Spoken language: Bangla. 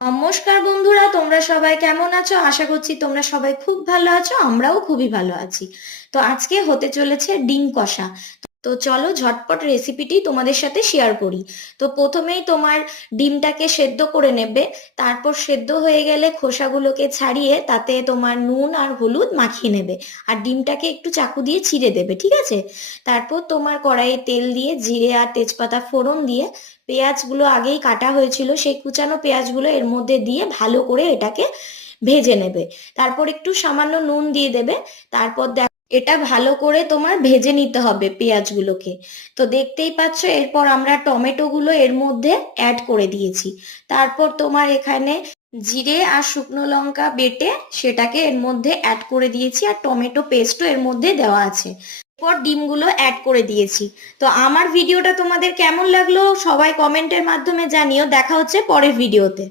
নমস্কার বন্ধুরা, তোমরা সবাই কেমন আছো? আশা করছি তোমরা সবাই খুব ভালো আছো, আমরাও খুবই ভালো আছি। তো আজকে হতে চলেছে ডিম কষা। তো চলো ঝটপট রেসিপিটি তোমাদের সাথে শেয়ার করি। তো প্রথমেই তোমার ডিমটাকে সেদ্ধ করে নেবে। তারপর সেদ্ধ হয়ে গেলে খোসাগুলোকে ছাড়িয়ে তাতে তোমার নুন আর হলুদ মাখিয়ে নেবে। আর ডিমটাকে একটু চাকু দিয়ে চিড়ে দেবে, ঠিক আছে? তারপর তোমার কড়াইয়ে তেল দিয়ে জিরে আর তেজপাতা ফোড়ন দিয়ে পেঁয়াজগুলো আগেই কাটা হয়েছিল সেই কুচানো পেঁয়াজগুলো এর মধ্যে দিয়ে ভালো করে এটাকে ভেজে নেবে। তারপর একটু সামান্য নুন দিয়ে দেবে। তারপর এটা ভালো করে তোমার ভেজে নিতে হবে পেঁয়াজগুলোকে। তো দেখতেই পাচ্ছ এরপর আমরা টমেটোগুলো এর মধ্যে অ্যাড করে দিয়েছি। তারপর তোমার এখানে জিরে আর শুকনো লঙ্কা বেটে সেটাকে এর মধ্যে অ্যাড করে দিয়েছি, আর টমেটো পেস্টও এর মধ্যে দেওয়া আছে। এরপর ডিমগুলো অ্যাড করে দিয়েছি। তো আমার ভিডিওটা তোমাদের কেমন লাগলো সবাই কমেন্টের মাধ্যমে জানিও। দেখা হচ্ছে পরের ভিডিওতে।